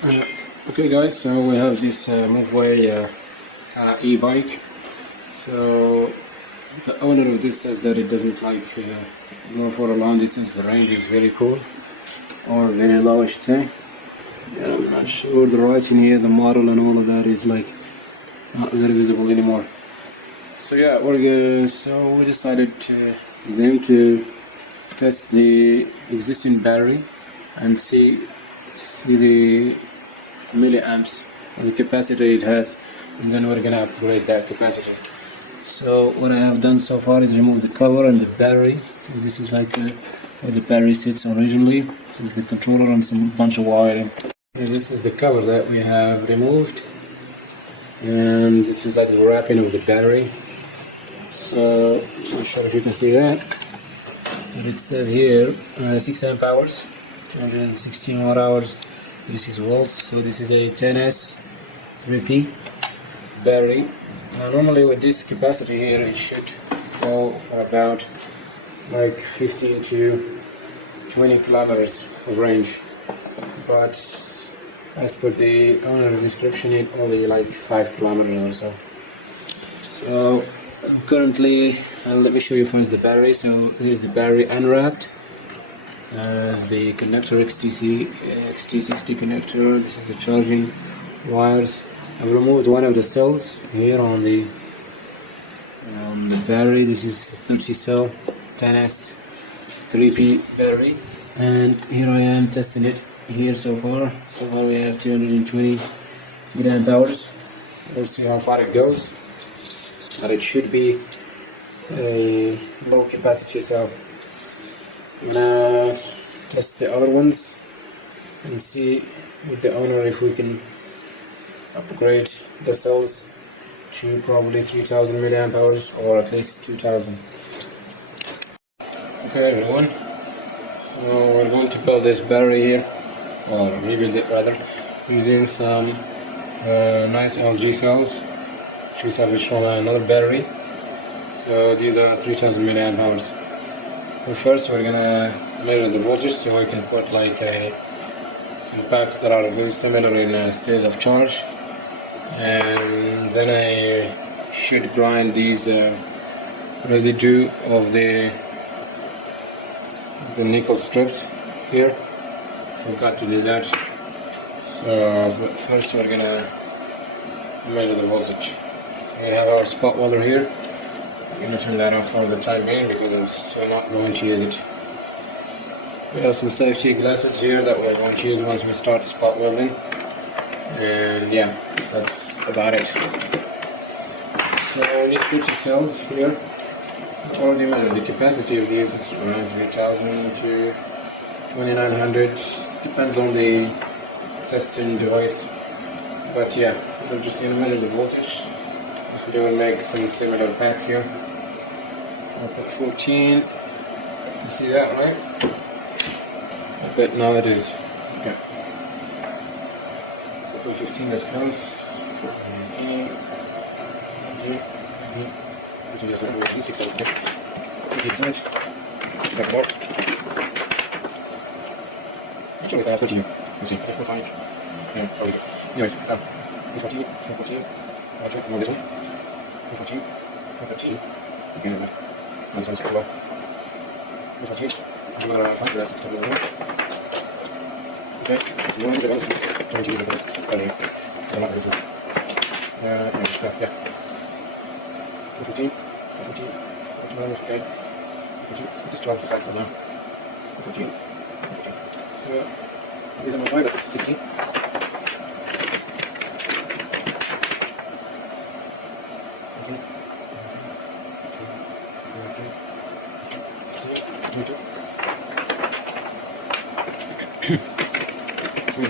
Uh, okay guys, so we have this MoovWay e-bike. So the owner of this says that it doesn't like go for a long distance. The range is very cool, or very low I should say. Yeah, I'm not sure the writing here, the model and all of that is like not very visible anymore. So yeah, we decided to to test the existing battery and see the milliamps, the capacity it has, and then we're gonna upgrade that capacity. So what I have done so far is remove the cover and the battery. So this is like where the battery sits originally. This is the controller and some bunch of wiring. And this is the cover that we have removed, and this is like the wrapping of the battery. So I'm not sure if you can see that, but it says here 6 amp hours, 216 watt hours, 36 volts. So this is a 10S 3P battery. Now normally with this capacity here it should go for about like 15 to 20 kilometers of range, but as per the owner description it only like 5 kilometers or so. So currently, let me show you first the battery. So here's the battery unwrapped. The connector XT60 connector. This is the charging wires. I've removed one of the cells here on the battery. This is 30 cell 10S 3P battery, and here I am testing it here so far. So far we have 220 milliamp hours. We'll see how far it goes, but it should be a low capacity, so I'm gonna test the other ones and see with the owner if we can upgrade the cells to probably 3000 milliamp hours or at least 2000. Okay everyone, so we're going to build this battery here, or rebuild it rather, using some nice LG cells which we salvaged from another battery. So these are 3000 milliamp hours. But first we're gonna measure the voltage, so we can put like some packs that are very similar in state of charge, and then I should grind these residue of the nickel strips here. So I've got to do that. So first we're gonna measure the voltage. We have our spot welder here. I'm going to turn that off for the time being because we're not going to use it. We have some safety glasses here that we're going to use once we start spot welding. And yeah, that's about it. So we need 30 cells here. I already measured the capacity of these. It's around 3000 to 2900. Depends on the testing device. But yeah, we're just going to measure the voltage. So they will make some similar packs here. I'll put 14. You see that, right? I bet now it is. Okay. I'll put 15 as close. 15. 6 cells. Okay. 15 cents. That's more. Actually, if I have 30 here. Let's see. That's 4 times. Yeah, probably good. Anyways, so 14. 14. I'll check more this one. 14, 13, again, this one's too low. 14, I'm going to find the rest of the one. Okay, it's more than the rest. 20 is the rest. So not this one. Yeah. 15, 14, 14, okay. 14, just 12 aside for now. 14, 14. So, these are my 5, that's 16.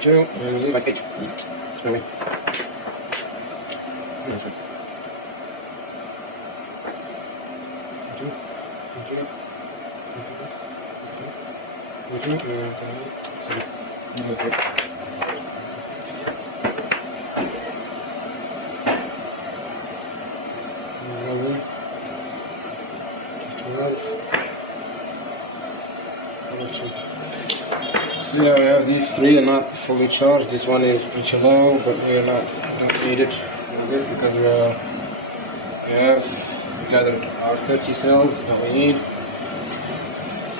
And leave like 8. Spin away. That's right. 22, 23, 22, 23, So yeah, we have these three are not fully charged. This one is pretty low, but we don't need it for this because we have gathered our 30 cells that we need.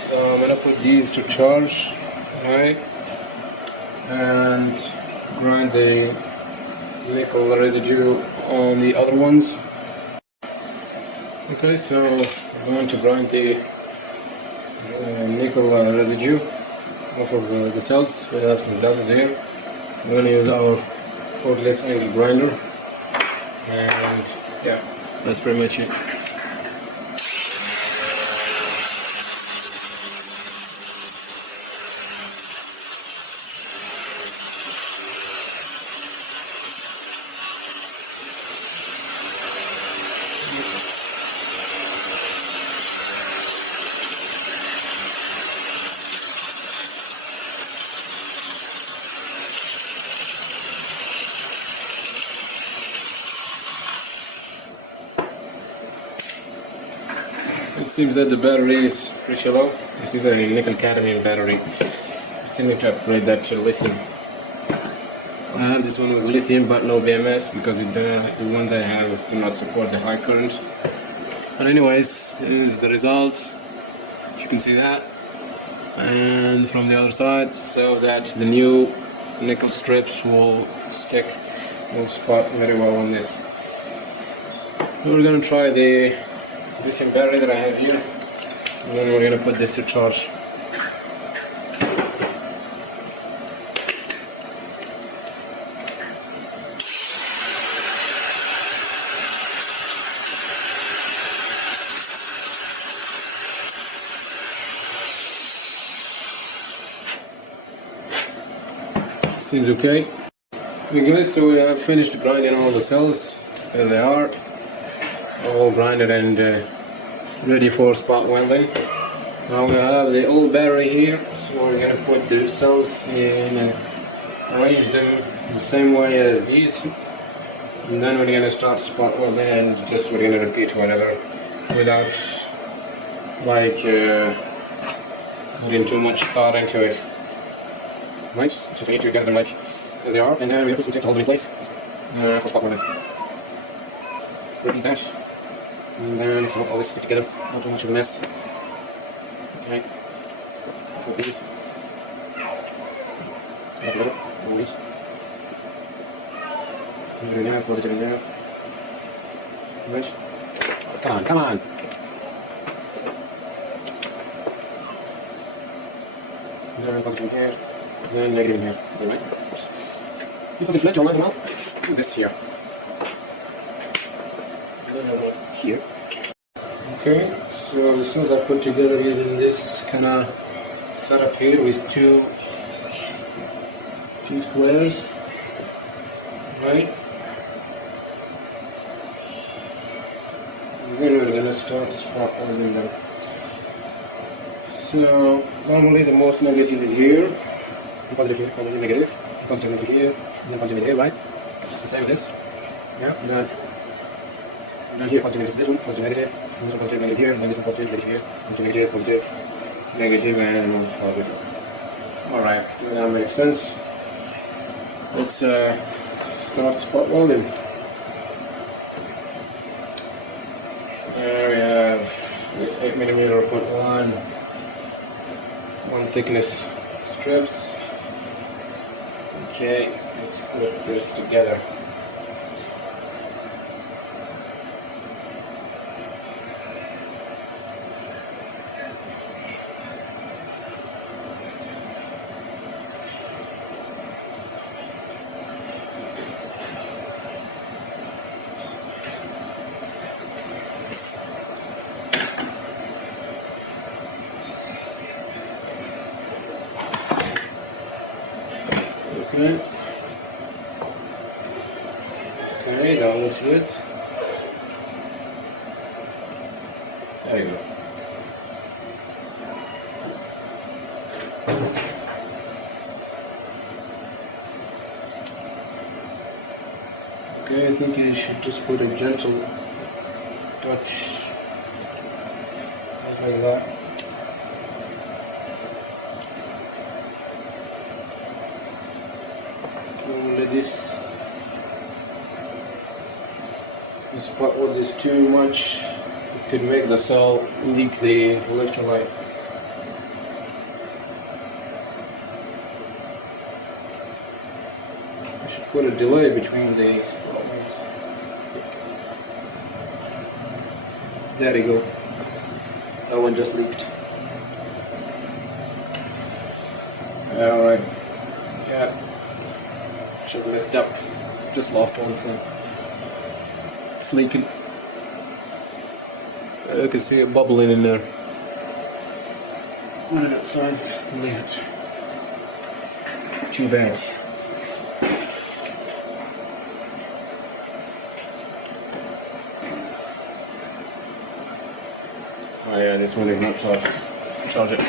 So I'm gonna put these to charge, right, and grind the nickel residue on the other ones. Okay, so I'm going to grind the nickel residue off of the cells. We have some glasses here. I'm going to use our cordless angle grinder, and yeah, that's pretty much it. It seems that the battery is pretty low. This is a nickel cadmium battery. I still need to upgrade that to lithium. I have this one with lithium but no BMS because the ones I have do not support the high current. But anyways, this is the result. You can see that. And from the other side, so that the new nickel strips will spot very well on this. We're gonna try the lithium battery that I have here, and then we're gonna put this to charge. Seems okay. Okay guys, so we have finished grinding all the cells. There they are, all grinded and ready for spot welding. Now we have the old battery here, so we're gonna put the cells in and arrange them the same way as these, and then we're gonna start spot welding and just we're gonna repeat whatever without like putting too much thought into it. Right, so we need to get them like as they are, and then we're gonna put some tape to hold them in place for spot welding. Repeat that. And then put all this stick together, not too much of a mess. Okay, 4 pieces. Not a little, all these. Put it in there, put it in there. Right. Come on, come on! And then positive in here, and then negative in here. Alright. Use something flat, John, as well. Do this here. And then here. Okay, so as soon as I put together using this kind of setup here with two squares, right? And then we're gonna start spot welding them. So normally the most negative is here, positive here, positive negative, positive negative here, and then positive negative, right? It's the same as this. Yeah, and then here positive negative, this one positive negative, this one positive negative here, and then this one positive negative here, positive negative, positive negative, and one positive. Alright, so that makes sense. Let's start spot welding. There we have this 8mm put one thickness strips. Okay, let's put this together. Okay. Okay, that looks good. There you go. Okay, I think you should just put a gentle touch like that. Only this part was too much. It could make the cell leak the electrolyte. I should put a delay between the spotlights. There you go. That one just leaked. Alright. Yeah. Should have messed up. Just lost one, so it's leaking. You can see it bubbling in there. Put it outside, leave it. Too bad. Oh yeah, this one is not charged. Let's charge it.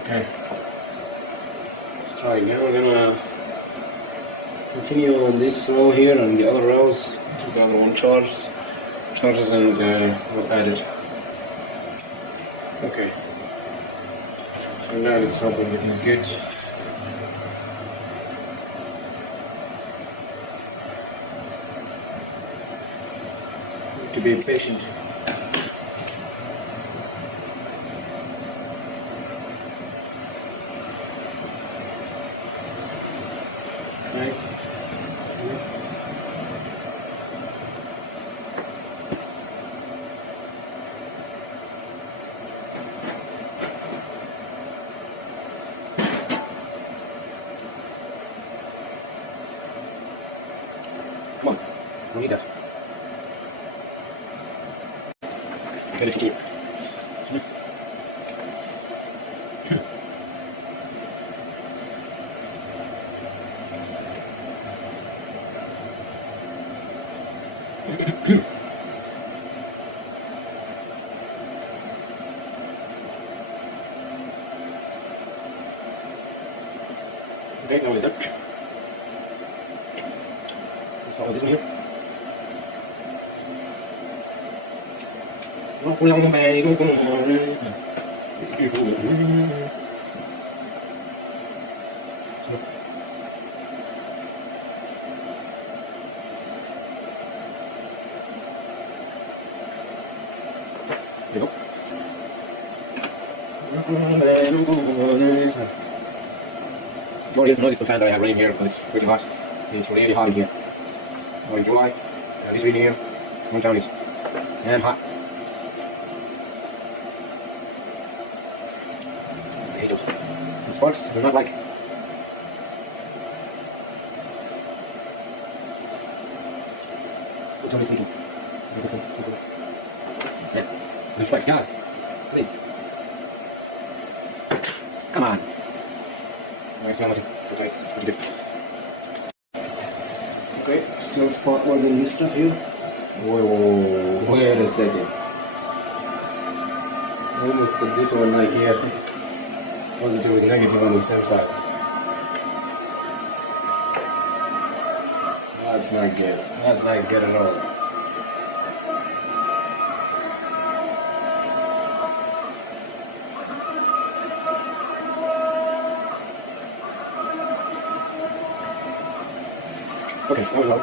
Okay. So now we're gonna continue on this row here and the other rows. So the other one charges and we'll add it. Okay. So now let's hope everything's good. Need to be patient. Okay. Come on, we need that. Okay, let's keep. Okay, now it's up. Let's follow this one here. There you go. You already notice the fan that I have running here because it's pretty hot. It's really hot in here. We're in July. This reading here, one town is damn hot. I hate those. The sparks do not like. What's on this leaking? Yeah. The sparks, God. Please. Come on. Nice, now pretty good. Okay, so spot welding this stuff here. Whoa, wait a second. I almost put this one like here. Positive with negative on the same side. That's not good. That's not good at all. Okay, that was all.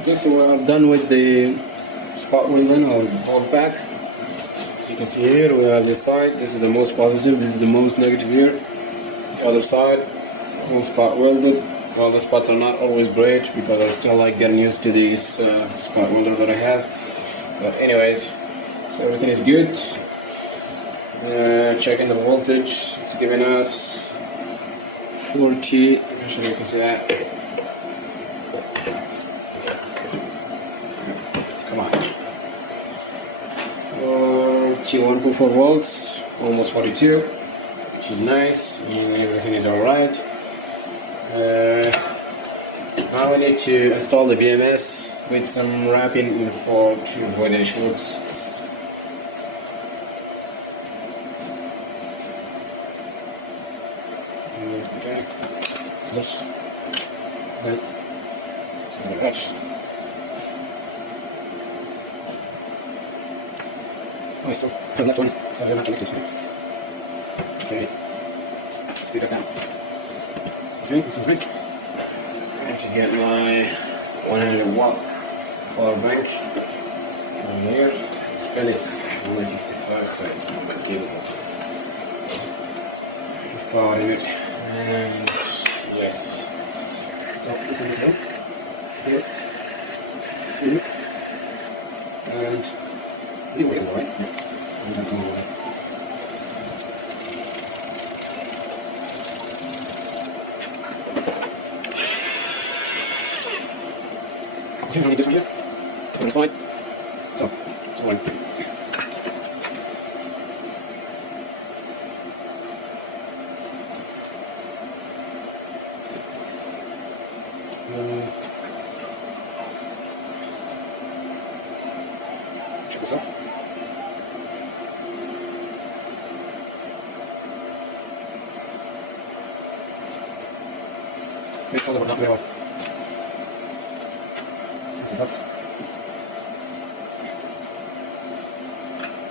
Okay, so we're done with the spot welding or bolt back. As you can see here, we have this side. This is the most positive. This is the most negative here. The other side, all spot welded. Well, the spots are not always great because I still like getting used to these spot welder that I have. But anyways, so everything is good. Checking the voltage. It's giving us 40. I'm sure you can see that. Come on. T1.4 volts, almost 42, which is nice, and everything is alright. Now we need to install the BMS with some wrapping for to avoid any shorts. Okay, just that. Oh, still the left one, so they're not connected. Okay, speakers down. Okay, this is nice. I have to get my 100 watt power bank over here. This pen is only 65, so it's not that capable. With power in it, and yes. So this is it. Here. And anyway, it's alright. And that's all right. Okay, I'll need this one here. On the side. So, it's all right. Check this out. It's all over that well. See that's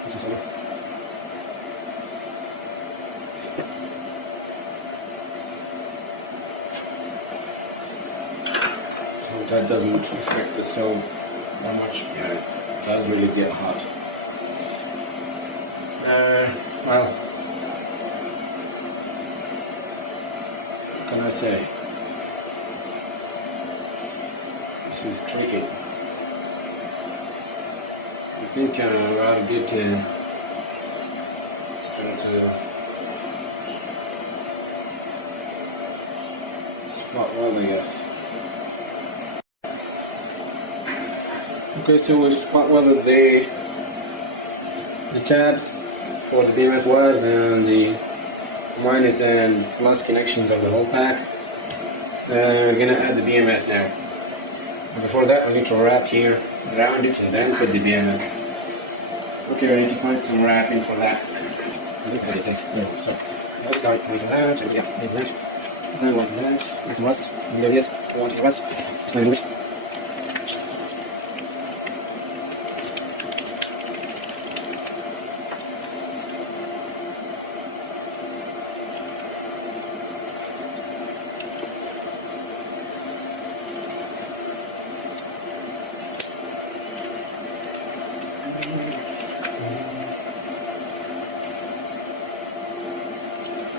this is over. So that doesn't affect the cell that much. Yeah, it does really get hot. Well, what can I say? This is tricky. I think I'll get it's going to spot weld, I guess. Okay, so we've spot welded the tabs for the BMS wires and the minus and plus connections of the whole pack. We're gonna add the BMS now. Before that, we need to wrap here around it and then put the BMS. Okay, we need to find some wrapping for that. Look at this thing. So, let's start making that. Yeah, make that. Then one that. Make some rust. And there it is. We want to get rust. So, anyway.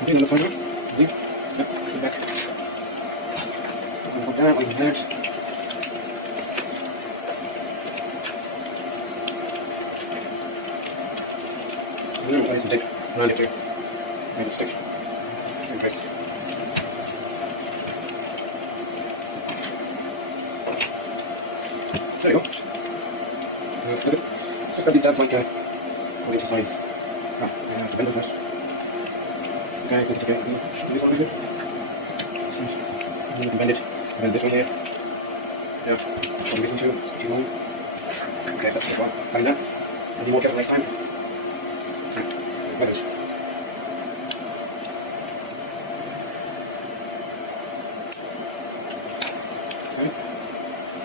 Okay, on the front one. Yep, go back. Like that, like that. I'm going to place some tape around it too. Make it stick. Same place. There you go. That's good. Let's just got these tabs like a little size. Ah, I have to bend them first. Okay, I think it's okay. This one is good. You can bend it. Bend this one here. Yeah. Should this one too. It's too long. Okay, that's this one. Coming down. I'll be more careful next time. So, with it. Okay.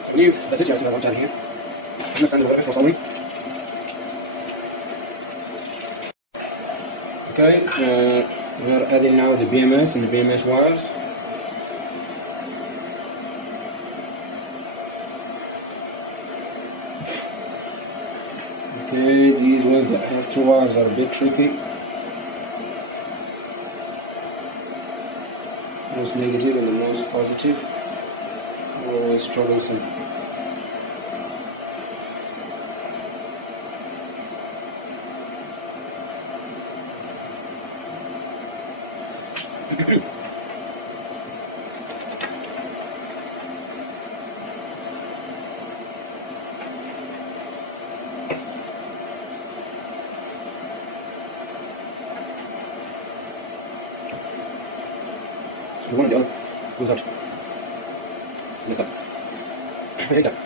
So I believe that's it. Just one time here. I'm going to stand a little bit for soldering. Okay. We are adding now the BMS and the BMS wires. Okay, these ones, the extra wires are a bit tricky. Most negative and the most positive. Always troublesome. one or the other goes out. So let's go. Okay, done.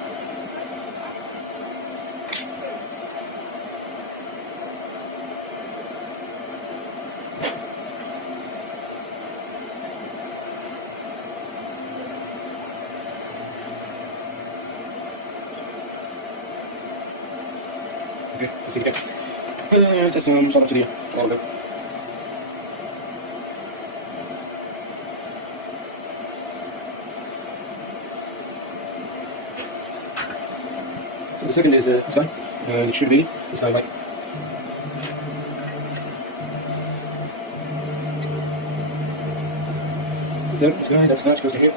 Okay, let's see it again. Just start up to the all go. So the second is this guy. It should be this guy, right? The third, this guy, that snatch goes to here.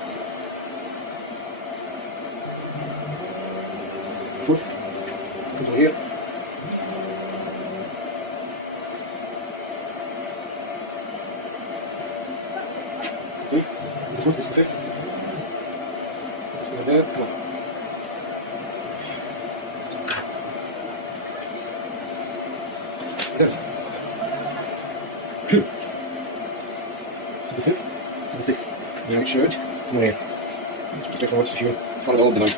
Fourth, comes to here. Okay, this one is the fifth. Let's go there, come on. Third. To the fifth, to the sixth. Now it should come here. Let's just take forward so you follow all of the line.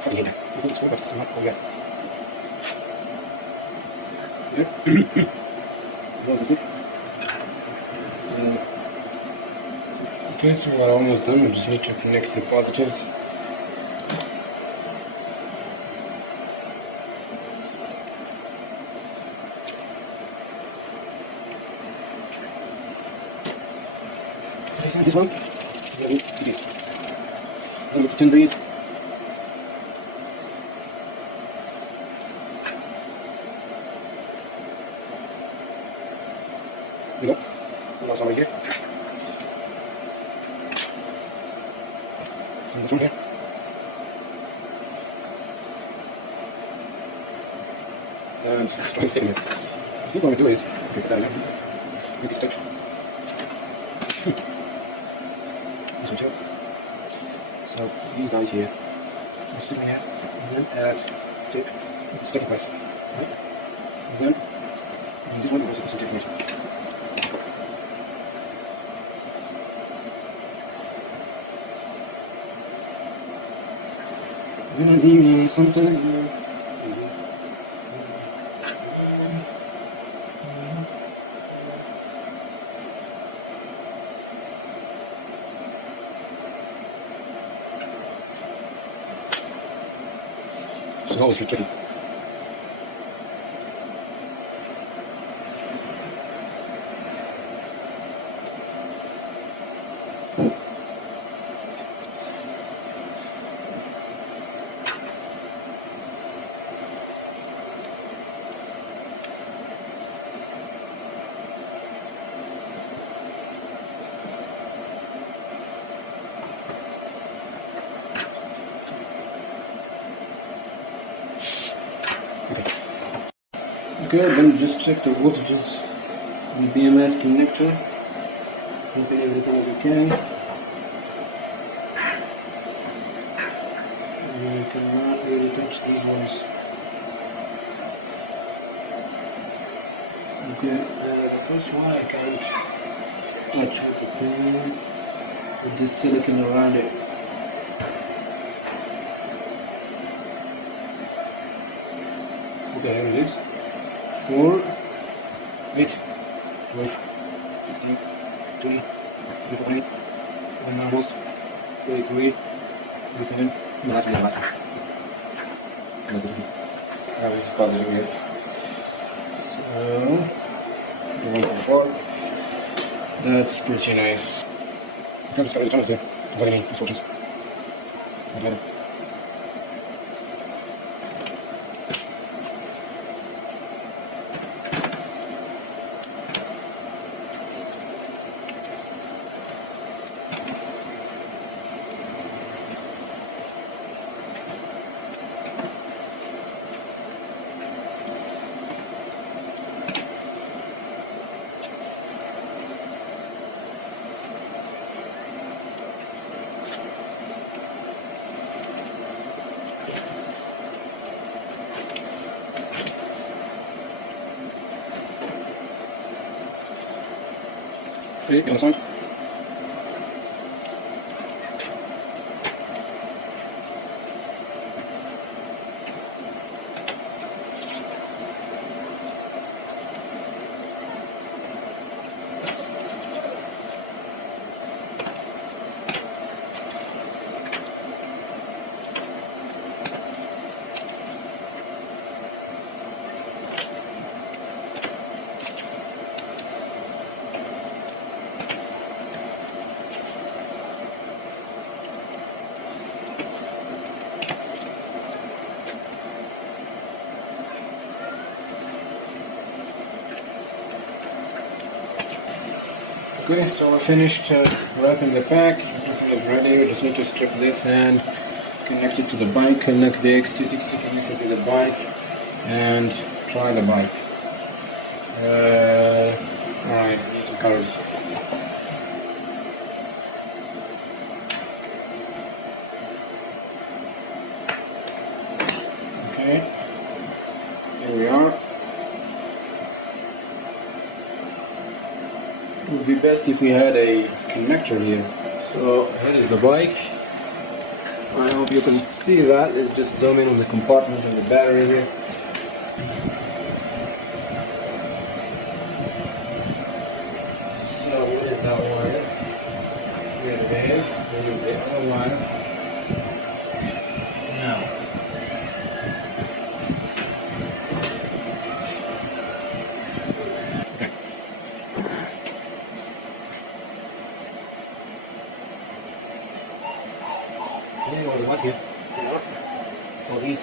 Funny here. I think it's more, but it's not. Oh, yeah. Okay. Where's the sixth? Okay, so we're almost done. We just need to connect the positives. Okay, so this one. Yeah, these. I'm going to turn these. There we go. And that's over here. This one here. And just try and stick in here. I think what I'm going to do is, okay, put that in there. Make it stick. This one too. So these guys here. Just stick in here. And then add tape. Stick in place. Right? And then, and this one is also different. There's even something. It's always tricky. Okay, then just check the voltages on the BMS connector. Okay, everything is okay. And you cannot really touch these ones. Okay, the first one I can't touch with the pin with this silicone around it. Okay, here it is. 4, 8, 12, 16, 20, 24, 8, 1 almost, 33, 37, and the last one. That's this one. Now this is positive, yes. So, 1.4. That's pretty nice. I'm just going to turn it if I need instructions. Okay. Okay, on the side. Okay, so we finished wrapping the pack. Everything is ready. We just need to strip this and connect it to the bike, connect the X260 connector to the bike, and try the bike. Alright, need some colors. Okay, here we are. It would be best if we had a connector here. So here is the bike. I hope you can see that. Let's just zoom in on the compartment of the battery here. So where is that wire? Here it is. Here is the other wire. Now. Okay. So these.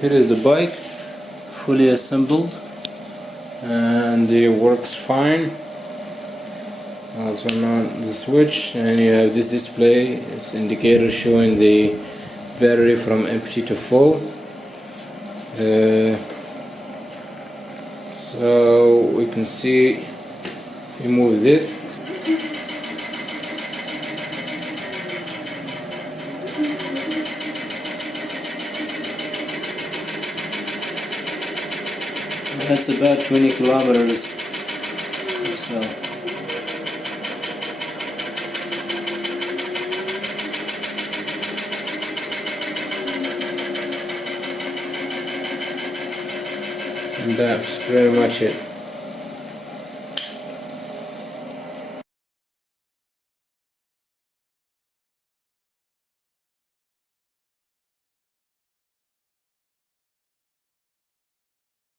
Here is the bike, fully assembled, and it works fine. I'll turn on the switch, and you have this display. It's indicator showing the battery from empty to full. So we can see, remove this. That's about 20 kilometers or so. And that's pretty much it.